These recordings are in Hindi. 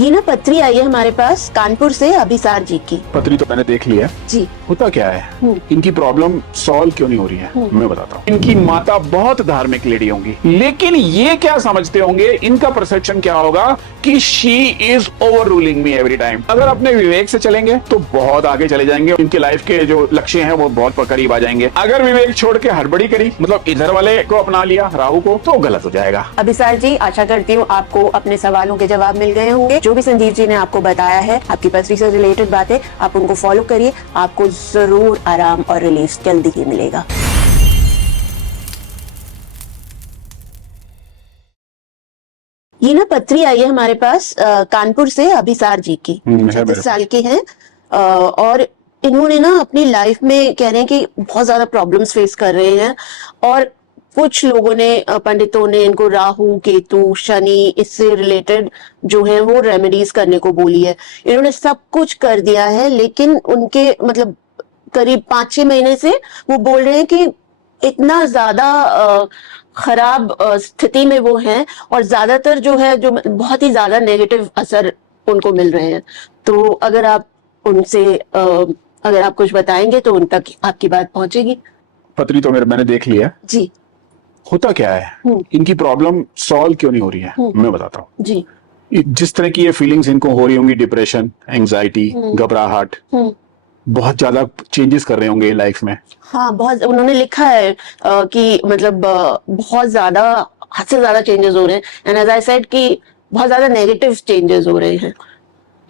ये ना पत्री आई है हमारे पास कानपुर से अभिसार जी की। पत्री तो मैंने देख ली है जी। होता क्या है, इनकी प्रॉब्लम सॉल्व क्यों नहीं हो रही है मैं बताता हूँ। इनकी माता बहुत धार्मिक लेडी होंगी, लेकिन ये क्या समझते होंगे, इनका परसेप्शन क्या होगा कि she is over ruling me every time. अगर अपने विवेक से चलेंगे तो बहुत आगे चले जाएंगे, इनके लाइफ के जो लक्ष्य हैं वो बहुत करीब आ जाएंगे। अगर विवेक छोड़ के हड़बड़ी करी, मतलब इधर वाले को अपना लिया राहु को, तो गलत हो जाएगा। अभिसार जी, आशा करती हूँ आपको अपने सवालों के जवाब मिल गए होंगे। जो भी संजीव जी ने आपको बताया है, आपकी पत्री से रिलेटेड बातें, आप उनको फॉलो करिए, आपको जरूर आराम और रिलीफ जल्दी ही मिलेगा। ये ना पत्री आई है हमारे पास कानपुर से अभिसार जी की। 36 साल के हैं और इन्होंने ना अपनी लाइफ में कह रहे हैं कि बहुत ज्यादा प्रॉब्लम्स फेस कर रहे हैं और कुछ लोगों ने, पंडितों ने इनको राहु केतु शनि इससे रिलेटेड जो है वो रेमेडीज करने को बोली है। इन्होंने सब कुछ कर दिया है, लेकिन उनके मतलब करीब 5-6 महीने से वो बोल रहे हैं कि इतना ज्यादा खराब स्थिति में वो हैं और ज्यादातर जो है जो बहुत ही ज्यादा नेगेटिव असर उनको मिल रहे हैं। तो अगर आप उनसे अगर आप कुछ बताएंगे तो उन तक आपकी बात पहुंचेगी। पत्री तो मैंने देख ली है जी। होता क्या है, इनकी प्रॉब्लम सॉल्व क्यों नहीं हो रही है मैं बताता हूँ जी। जिस तरह की ये फीलिंग्स इनको हो रही होंगी, डिप्रेशन, एंजाइटी, घबराहट, बहुत ज्यादा चेंजेस कर रहे होंगे लाइफ में। हाँ, बहुत उन्होंने लिखा है कि मतलब बहुत ज्यादा, हद से ज्यादा चेंजेस हो रहे हैं एंड एज आई सेड कि बहुत ज्यादा नेगेटिव चेंजेस हो रहे हैं।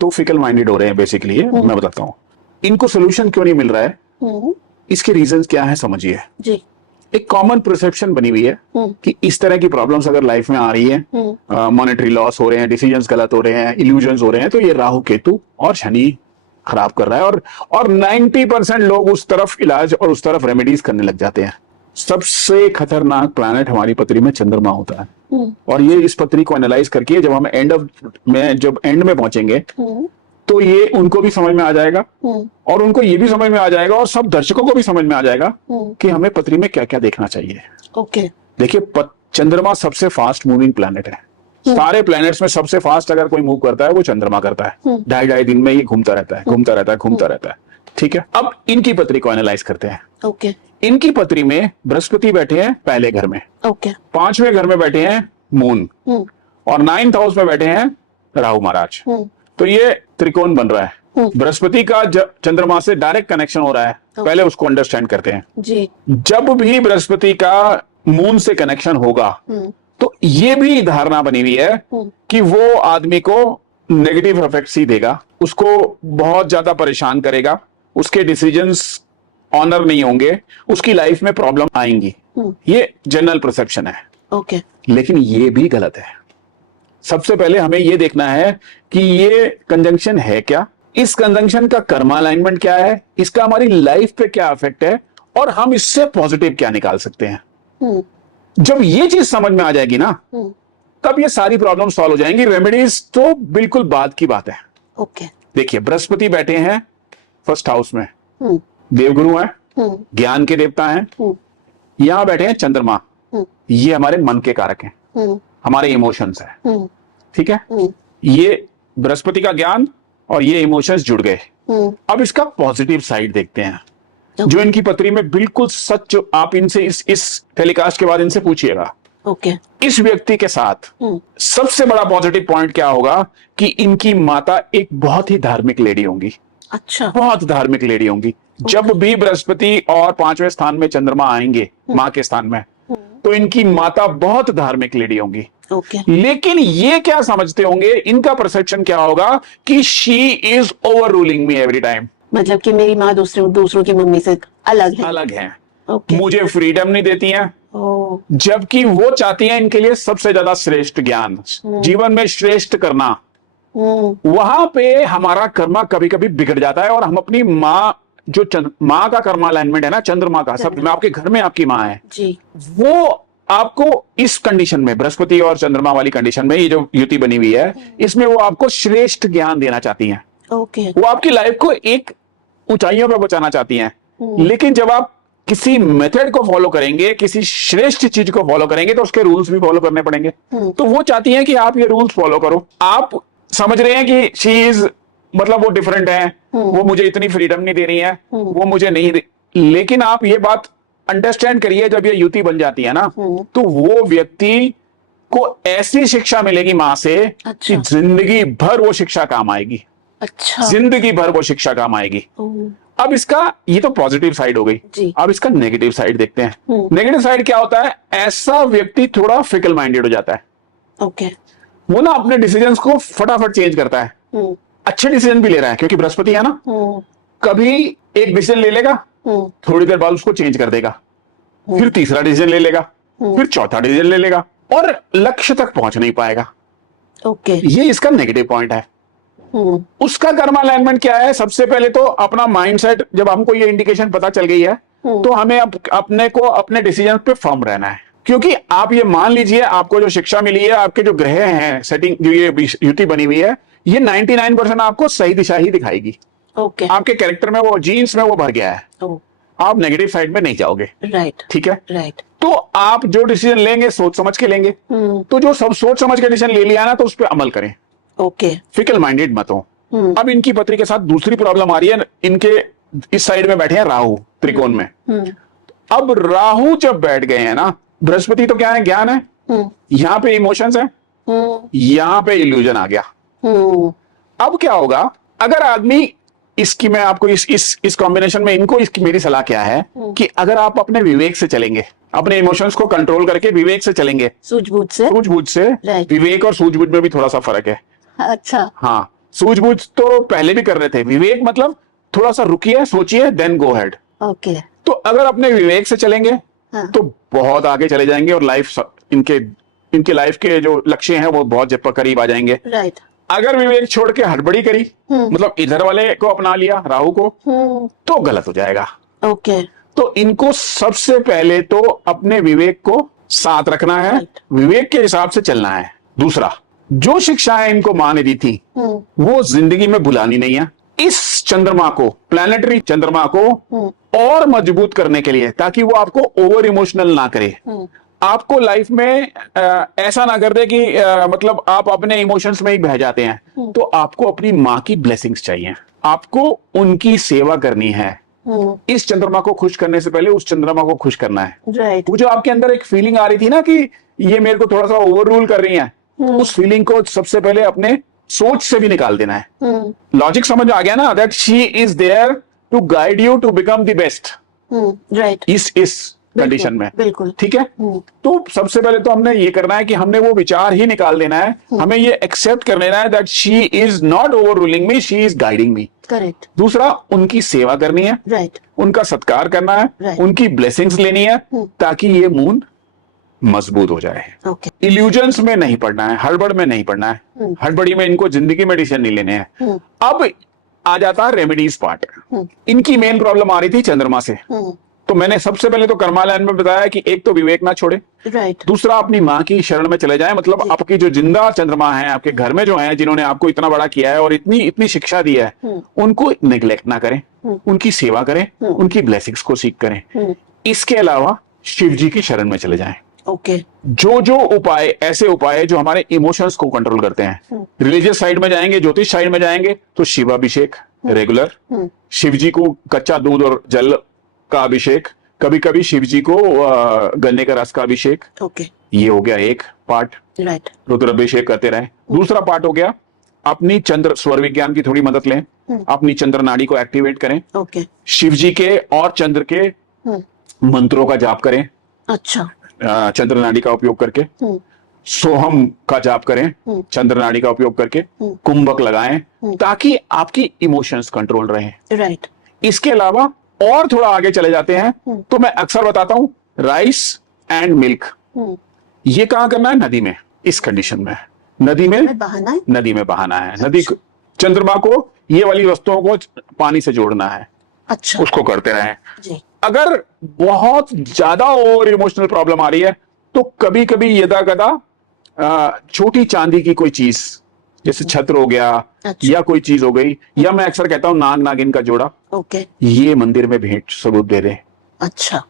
तो फिकल माइंडेड हो रहे हैं बेसिकली। मैं बताता हूँ इनको सोल्यूशन क्यों नहीं मिल रहा है, इसके रीजंस क्या है समझिए। जी। एक कॉमन परसेप्शन बनी हुई है कि इस तरह की प्रॉब्लम्स अगर लाइफ में आ रही है, मॉनेटरी लॉस हो रहे हैं, डिसीजंस गलत हो रहे हैं, इल्यूजन्स हो रहे हैं, तो ये राहु केतु और शनि खराब कर रहा है। और 90% लोग उस तरफ इलाज और उस तरफ रेमेडीज करने लग जाते हैं। सबसे खतरनाक प्लैनेट हमारी पत्री में चंद्रमा होता है और ये इस पत्री को एनालाइज करके जब हम एंड में पहुंचेंगे तो ये उनको भी समझ में आ जाएगा और उनको ये भी समझ में आ जाएगा और सब दर्शकों को भी समझ में आ जाएगा कि हमें पत्री में क्या क्या देखना चाहिए। ओके। देखिए, चंद्रमा सबसे फास्ट मूविंग प्लैनेट है। सारे प्लैनेट्स में सबसे फास्ट अगर कोई मूव करता है वो चंद्रमा करता है। 2.5 दिन में ये घूमता रहता है। ठीक है, अब इनकी पत्री को एनालाइज करते हैं। ओके। इनकी पत्री में बृहस्पति बैठे हैं पहले घर में। ओके। 5वें घर में बैठे हैं मून और 9th हाउस में बैठे हैं राहु महाराज। तो ये त्रिकोण बन रहा है। बृहस्पति का चंद्रमा से डायरेक्ट कनेक्शन हो रहा है। पहले उसको अंडरस्टैंड करते हैं जी। जब भी बृहस्पति का मून से कनेक्शन होगा तो ये भी धारणा बनी हुई है कि वो आदमी को नेगेटिव इफेक्ट्स ही देगा, उसको बहुत ज्यादा परेशान करेगा, उसके डिसीजंस ऑनर नहीं होंगे, उसकी लाइफ में प्रॉब्लम आएंगी। ये जनरल परसेप्शन है। ओके। लेकिन ये भी गलत है। सबसे पहले हमें ये देखना है कि ये कंजंक्शन है क्या, इस कंजंक्शन का कर्मा अलाइनमेंट क्या है, इसका हमारी लाइफ पे क्या इफेक्ट है और हम इससे पॉजिटिव क्या निकाल सकते हैं। जब ये चीज समझ में आ जाएगी ना, तब ये सारी प्रॉब्लम सॉल्व हो जाएंगी। रेमेडीज तो बिल्कुल बाद की बात है। ओके। देखिए, बृहस्पति बैठे हैं फर्स्ट हाउस में, देवगुरु हैं, ज्ञान के देवता हैं। यहां बैठे हैं चंद्रमा, ये हमारे मन के कारक हैं, हमारे इमोशंस है। ठीक है, ये बृहस्पति का ज्ञान और ये इमोशंस जुड़ गए। अब इसका पॉजिटिव साइड देखते हैं जो इनकी पत्री में बिल्कुल सच। आप इनसे इस टेलीकास्ट के बाद इनसे पूछिएगा। ओके। इस व्यक्ति के साथ सबसे बड़ा पॉजिटिव पॉइंट क्या होगा कि इनकी माता एक बहुत ही धार्मिक लेडी होंगी। अच्छा। बहुत धार्मिक लेडी होंगी। जब भी बृहस्पति और 5वें स्थान में चंद्रमा आएंगे माँ के स्थान में, तो इनकी माता बहुत धार्मिक लेडी होंगी। ओके। लेकिन ये क्या समझते होंगे, इनका परसेप्शन क्या होगा कि she is over ruling me every time. मतलब कि मेरी माँ दूसरों की मम्मी से अलग है। ओके। मुझे फ्रीडम नहीं देती हैं, जबकि वो चाहती हैं इनके लिए सबसे ज्यादा श्रेष्ठ ज्ञान, जीवन में श्रेष्ठ करना। वहां पे हमारा कर्मा कभी कभी बिगड़ जाता है और हम अपनी माँ, जो माँ का कर्मा अलाइनमेंट है ना, चंद्रमा का, सब में आपके घर में आपकी माँ है जी, वो आपको इस कंडीशन में, बृहस्पति और चंद्रमा वाली कंडीशन में, ये जो युति बनी हुई है, इसमें वो आपको श्रेष्ठ ज्ञान देना चाहती हैं। ओके। वो आपकी लाइफ को एक ऊंचाइयों पर पहुंचाना चाहती हैं। लेकिन जब आप किसी मेथड को फॉलो करेंगे, किसी श्रेष्ठ चीज को फॉलो करेंगे, तो उसके रूल्स भी फॉलो करने पड़ेंगे। तो वो चाहती हैं कि आप ये रूल्स फॉलो करो। आप समझ रहे हैं कि शी इज, मतलब वो डिफरेंट है, वो मुझे इतनी फ्रीडम नहीं दे रही है, वो मुझे नहीं दे, लेकिन आप ये बात अंडरस्टैंड करिए, जब ये युति बन जाती है ना, तो वो व्यक्ति को ऐसी शिक्षा मिलेगी मां से कि जिंदगी भर वो शिक्षा काम आएगी। अच्छा, जिंदगी भर वो शिक्षा काम आएगी। अब इसका, ये तो पॉजिटिव साइड हो गई, अब इसका नेगेटिव साइड देखते हैं। नेगेटिव साइड क्या होता है? ऐसा व्यक्ति थोड़ा फिकल माइंडेड हो जाता है। ओके, वो ना अपने डिसीजंस को फटाफट चेंज करता है। अच्छे डिसीजन भी ले रहा है क्योंकि बृहस्पति है ना, कभी एक डिसीजन ले लेगा, थोड़ी देर बाद उसको चेंज कर देगा, फिर तीसरा डिसीजन ले लेगा, फिर चौथा डिसीजन ले लेगा और लक्ष्य तक पहुंच नहीं पाएगा। ओके, ये इसका नेगेटिव पॉइंट है। उसका कर्मा अलाइनमेंट क्या है? सबसे पहले तो अपना माइंडसेट, जब हमको ये इंडिकेशन पता चल गई है तो हमें अपने को अपने डिसीजन पे फर्म रहना है। क्योंकि आप ये मान लीजिए, आपको जो शिक्षा मिली है, आपके जो ग्रह हैं सेटिंग, जो ये युति बनी हुई है, ये 99% आपको सही दिशा ही दिखाएगी। ओके, आपके कैरेक्टर में, वो जीन्स में वो भर गया है, आप नेगेटिव साइड में नहीं जाओगे। राइट, ठीक है, राइट। तो आप जो डिसीजन लेंगे सोच समझ के लेंगे। तो जो सब सोच समझ के डिसीजन ले लिया ना, तो उस पर अमल करें। ओके, फिकल माइंडेड मत हो। अब इनकी पत्री के साथ दूसरी प्रॉब्लम आ रही है, इनके इस साइड में बैठे हैं राहु त्रिकोण में। अब राहु जब बैठ गए हैं ना, बृहस्पति तो क्या है? ज्ञान है, यहाँ पे इमोशंस है, यहाँ पे इल्यूजन आ गया। अब क्या होगा अगर आदमी, इसकी मैं आपको इस कॉम्बिनेशन में, इनको इसकी मेरी सलाह क्या है कि अगर आप अपने विवेक से चलेंगे, अपने इमोशंस को कंट्रोल करके विवेक से चलेंगे, सूझबूझ से, विवेक और सूझबूझ में भी थोड़ा सा फर्क है। अच्छा, हाँ, सूझबूझ तो पहले भी कर रहे थे, विवेक मतलब थोड़ा सा रुकिए, सोचिए, देन गो हेड। ओके, तो अगर अपने विवेक से चलेंगे तो बहुत आगे चले जाएंगे और लाइफ, इनके लाइफ के जो लक्ष्य हैं वो बहुत करीब आ जाएंगे। राइट। अगर विवेक छोड़ के हड़बड़ी करी, मतलब इधर वाले को अपना लिया, राहु को, तो गलत हो जाएगा। ओके, तो इनको सबसे पहले तो अपने विवेक को साथ रखना है, विवेक के हिसाब से चलना है। दूसरा, जो शिक्षाएं इनको मां ने दी थी वो जिंदगी में भुलानी नहीं है। इस चंद्रमा को, प्लैनेटरी चंद्रमा को और मजबूत करने के लिए, ताकि वो आपको ओवर इमोशनल ना करे, आपको लाइफ में ऐसा ना कर दे कि मतलब आप अपने इमोशंस में ही बह जाते हैं। तो आपको अपनी माँ की ब्लेसिंग्स चाहिए, आपको उनकी सेवा करनी है। इस चंद्रमा को खुश करने से पहले उस चंद्रमा को खुश करना है। राइट। वो जो आपके अंदर एक फीलिंग आ रही थी ना कि ये मेरे को थोड़ा सा ओवर रूल कर रही है, उस फीलिंग को सबसे पहले अपने सोच से भी निकाल देना है। लॉजिक समझ आ गया ना, that she is there to guide you to become the best. Right. इस कंडीशन में, बिल्कुल, ठीक है। तो सबसे पहले तो हमने ये करना है कि हमने वो विचार ही निकाल देना है, हमें ये एक्सेप्ट कर लेना है that she is not over ruling me, she is guiding me. Correct. दूसरा, उनकी सेवा करनी है। राइट। उनका सत्कार करना है, उनकी ब्लेसिंग्स लेनी है, ताकि ये मून मजबूत हो जाए। इल्यूजन्स में नहीं पड़ना है, हड़बड़ में नहीं पड़ना है। हड़बड़ी में इनको जिंदगी में डिसीजन नहीं लेने हैं। अब आ जाता है रेमेडीज पार्ट। इनकी मेन प्रॉब्लम आ रही थी चंद्रमा से, तो मैंने सबसे पहले तो कर्मालयन में बताया कि एक तो विवेक ना छोड़े, राइट। दूसरा अपनी माँ की शरण में चले जाए, मतलब आपकी जो जिंदा चंद्रमा है आपके घर में जो है, जिन्होंने आपको इतना बड़ा किया है और इतनी शिक्षा दी है, उनको निगलेक्ट ना करें, उनकी सेवा करें, उनकी ब्लेसिंग्स को सीख करें। इसके अलावा शिव जी की शरण में चले जाएं। ओके। जो उपाय, ऐसे उपाय जो हमारे इमोशंस को कंट्रोल करते हैं। रिलीजियस साइड में जाएंगे, ज्योतिष साइड में जाएंगे तो शिवाभिषेक रेगुलर, शिव जी को कच्चा दूध और जल का अभिषेक, कभी कभी शिव जी को गन्ने का रस का अभिषेक। ओके। ये हो गया एक पार्ट। राइट। रुद्राभिषेक करते रहे। दूसरा पार्ट हो गया, अपनी चंद्र स्वर विज्ञान की थोड़ी मदद लें, अपनी चंद्र नाड़ी को एक्टिवेट करें। ओके। शिव जी के और चंद्र के मंत्रों का जाप करें। अच्छा। चंद्र नाड़ी का उपयोग करके सोहम का जाप करें, चंद्र नाड़ी का उपयोग करके कुंभक लगाएं, ताकि आपकी इमोशंस कंट्रोल रहें। राइट। इसके अलावा और थोड़ा आगे चले जाते हैं तो मैं अक्सर बताता हूं राइस एंड मिल्क। ये कहां करना है? नदी में। इस कंडीशन में नदी में बहाना है, नदी में बहाना है। नदी चंद्रमा को ये वाली वस्तुओं को पानी से जोड़ना है। अच्छा। उसको करते रहें जी। अगर बहुत ज्यादा ओवर इमोशनल प्रॉब्लम आ रही है तो कभी कभी यदा कदा छोटी चांदी की कोई चीज, जैसे छत्र हो गया, अच्छा, या कोई चीज हो गई, या मैं अक्सर कहता हूं नाग नागिन का जोड़ा, ओके, ये मंदिर में भेंट स्वरूप दे दें। अच्छा,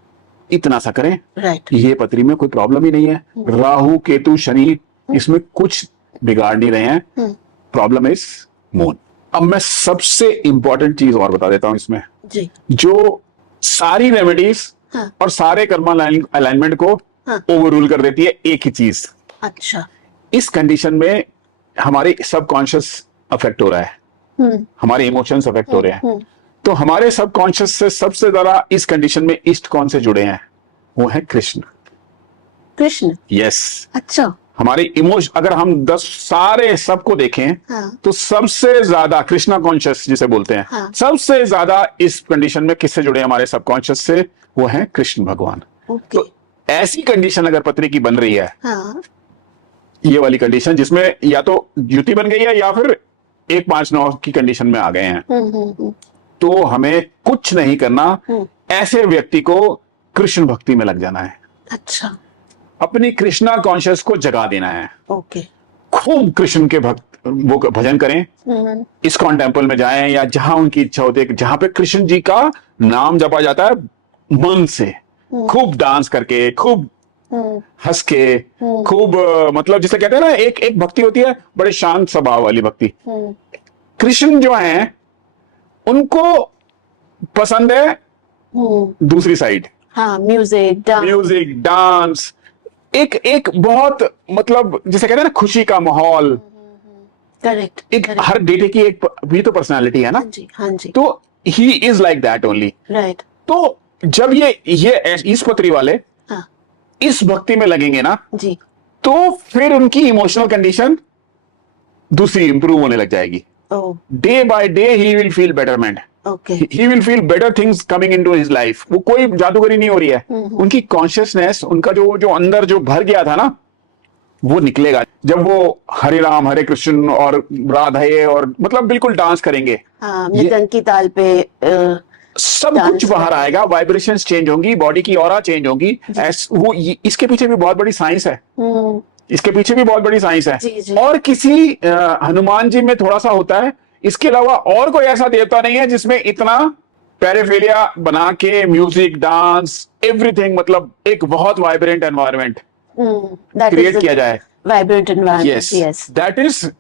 इतना सा करें। राइट। ये पत्री में कोई प्रॉब्लम ही नहीं है। राहु केतु शनि इसमें कुछ बिगाड़ नहीं रहे हैं। Problem is moon. अब मैं सबसे इंपॉर्टेंट चीज और बता देता हूं इसमें जी। जो सारी रेमेडीज हाँ। और सारे कर्मा अलाइनमेंट को हाँ। ओवररूल कर देती है एक ही चीज। अच्छा। इस कंडीशन में हमारे सबकॉन्शियस अफेक्ट हो रहा है, हमारे इमोशंस अफेक्ट हो रहे हैं। तो हमारे सबकॉन्शियस से सबसे ज्यादा इस कंडीशन में इष्ट कौन से जुड़े हैं? वो है कृष्ण। कृष्ण। यस। अच्छा। हमारे इमोशन अगर हम 10 सारे सबको देखें हाँ। तो सबसे ज्यादा कृष्णा कॉन्शियस जिसे बोलते हैं, हाँ। सबसे ज्यादा इस कंडीशन में किससे जुड़े हैं हमारे सबकॉन्शियस से? वो है कृष्ण भगवान। ओके। तो ऐसी कंडीशन अगर पत्री की बन रही है, हाँ। ये वाली कंडीशन जिसमें या तो युति बन गई है या फिर 1 5 9 की कंडीशन में आ गए हैं, तो हमें कुछ नहीं करना, ऐसे व्यक्ति को कृष्ण भक्ति में लग जाना है। अच्छा। अपनी कृष्णा कॉन्शियस को जगा देना है। ओके। खूब कृष्ण के भक्त वो भजन करें, इस्कॉन टेम्पल में जाएं या जहां उनकी इच्छा होती है, जहां पे कृष्ण जी का नाम जपा जाता है मन से, खूब डांस करके, खूब हंस के, खूब मतलब जिसे कहते हैं ना, एक एक भक्ति होती है बड़े शांत स्वभाव वाली भक्ति। कृष्ण जो है उनको पसंद है दूसरी साइड। हाँ, म्यूजिक डांस, एक एक बहुत मतलब जिसे कहते हैं ना खुशी का माहौल। करेक्ट। एक हर डेटे की एक भी तो पर्सनालिटी है ना। हाँ जी, हाँ जी। तो he is like that only. Right. तो जब ये इस पत्री वाले हाँ। इस भक्ति में लगेंगे ना जी। तो फिर उनकी इमोशनल कंडीशन दूसरी इंप्रूव होने लग जाएगी। Day by day he will feel betterment, he will feel better things coming into his life. वो कोई जादूगरी नहीं हो रही है, उनकी कॉन्शियसनेस, उनका जो अंदर जो भर गया था ना वो निकलेगा जब वो हरे राम हरे कृष्ण और राधे और मतलब बिल्कुल डांस करेंगे। हाँ, मृदंग की ताल पे सब कुछ बाहर आएगा, वाइब्रेशंस चेंज होंगी, बॉडी की ऑरा चेंज होगी। वो इसके पीछे भी बहुत बड़ी साइंस है, इसके पीछे भी बहुत बड़ी साइंस है। जी। और किसी हनुमान जी में थोड़ा सा होता है, इसके अलावा और कोई ऐसा देवता नहीं है जिसमें इतना पैरेफेरिया बना के म्यूजिक डांस एवरीथिंग, मतलब एक बहुत वाइब्रेंट एनवायरनमेंट क्रिएट किया जाए। Vibrant environment, yes, that is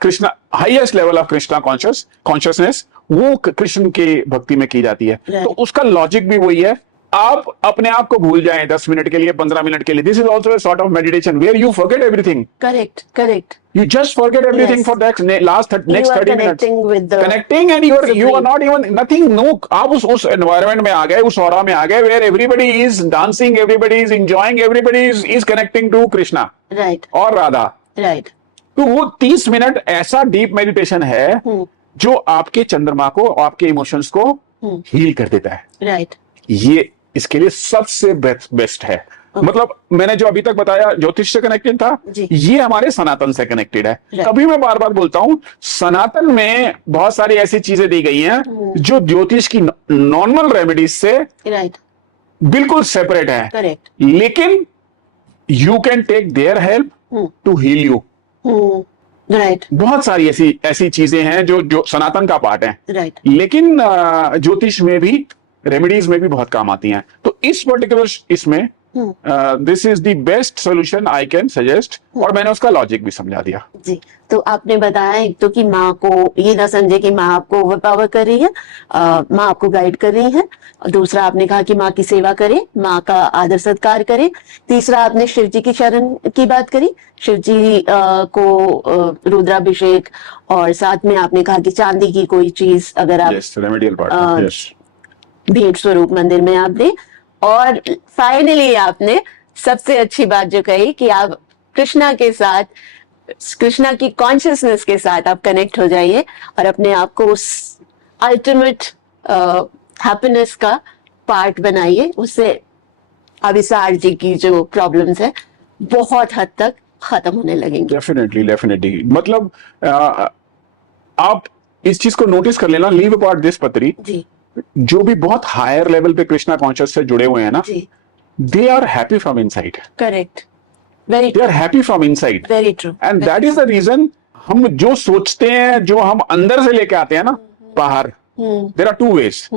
Krishna, highest level of Krishna consciousness वो कृष्ण की भक्ति में की जाती है। तो उसका लॉजिक भी वही है, आप अपने आप को भूल जाएं 10 मिनट के लिए, 15 मिनट के लिए। This is also sort of meditation where you forget everything. Correct. You just forget everything for next 30 minutes. Connecting and you are not even nothing. No, आप उस environment में आ गए, उस aura में आ गए, where everybody is dancing, everybody is enjoying, everybody is connecting to Krishna. Right. और राधा. Right. तो वो 30 मिनट ऐसा डीप मेडिटेशन है जो आपके चंद्रमा को, आपके इमोशंस को हील कर देता है। Right. ये इसके लिए सबसे बेस्ट है। मतलब मैंने जो अभी तक बताया ज्योतिष से कनेक्टेड था, ये हमारे सनातन से कनेक्टेड है। तभी मैं बार बार बोलता हूं, सनातन में बहुत सारी ऐसी चीजें दी गई हैं जो ज्योतिष की नॉर्मल रेमेडीज से बिल्कुल सेपरेट है। लेकिन you can take their help to heal you. बहुत सारी ऐसी चीजें हैं जो सनातन का पार्ट है। लेकिन ज्योतिष में भी, रेमेडीज में भी बहुत काम आती हैं। तो इस पर्टिकुलर इसमें this is the best solution I can suggest, और मैंने उसका लॉजिक भी समझा दिया। जी। तो आपने बताया एक तो कि माँ को ये ना समझे कि माँ आपको ओवर पावर कर रही है, माँ आपको गाइड कर रही है। दूसरा आपने कहा कि माँ की सेवा करे, माँ का आदर सत्कार करे। तीसरा आपने शिव जी की शरण की बात करी, शिव जी को रुद्राभिषेक, और साथ में आपने कहा कि चांदी की कोई चीज अगर आप रेमेडियल पार्ट भेंट स्वरूप मंदिर में आप दे। और फाइनली आपने सबसे अच्छी बात जो कही कि आप कृष्णा के साथ, कृष्णा की कॉन्शियसनेस के साथ आप कनेक्ट हो जाइए और अपने आप को उस अल्टीमेट हैप्पीनेस का पार्ट बनाइए। उससे अभिसार जी की जो प्रॉब्लम्स है बहुत हद तक खत्म होने लगेंगे। डेफिनेटली मतलब आप इस चीज को नोटिस कर लेना, लीव अपार्ट दिस पत्री जी, जो भी बहुत हायर लेवल पे कृष्णा कॉन्शियस से जुड़े हुए हैं ना, they are happy from inside. Correct, very they are happy from inside, very true. And that is the reason हम जो सोचते हैं, जो हम अंदर से लेके आते हैं ना बाहर, देयर आर 2 वेज,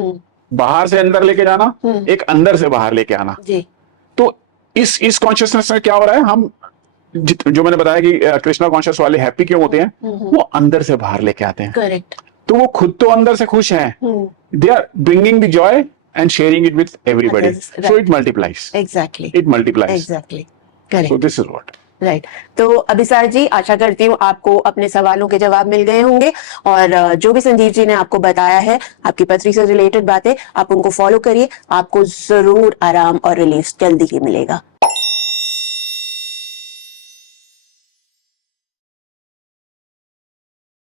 बाहर से अंदर लेके जाना, एक अंदर से बाहर लेके आना। जी। तो इस कॉन्शियसनेस में क्या हो रहा है, हम जो मैंने बताया कि कृष्णा कॉन्शियस वाले हैप्पी क्यों होते हैं, वो अंदर से बाहर लेके आते हैं। करेक्ट। तो वो खुद तो अंदर से खुश हैं, they are bringing the joy and sharing it with everybody, so it multiplies. Exactly, it multiplies. Exactly, correct. So this is what. Right. तो अभिसार जी, आशा करती हूँ आपको अपने सवालों के जवाब मिल गए होंगे, और जो भी संदीप जी ने आपको बताया है आपकी पथरी से रिलेटेड बातें, आप उनको फॉलो करिए, आपको जरूर आराम और रिलीफ जल्दी ही मिलेगा।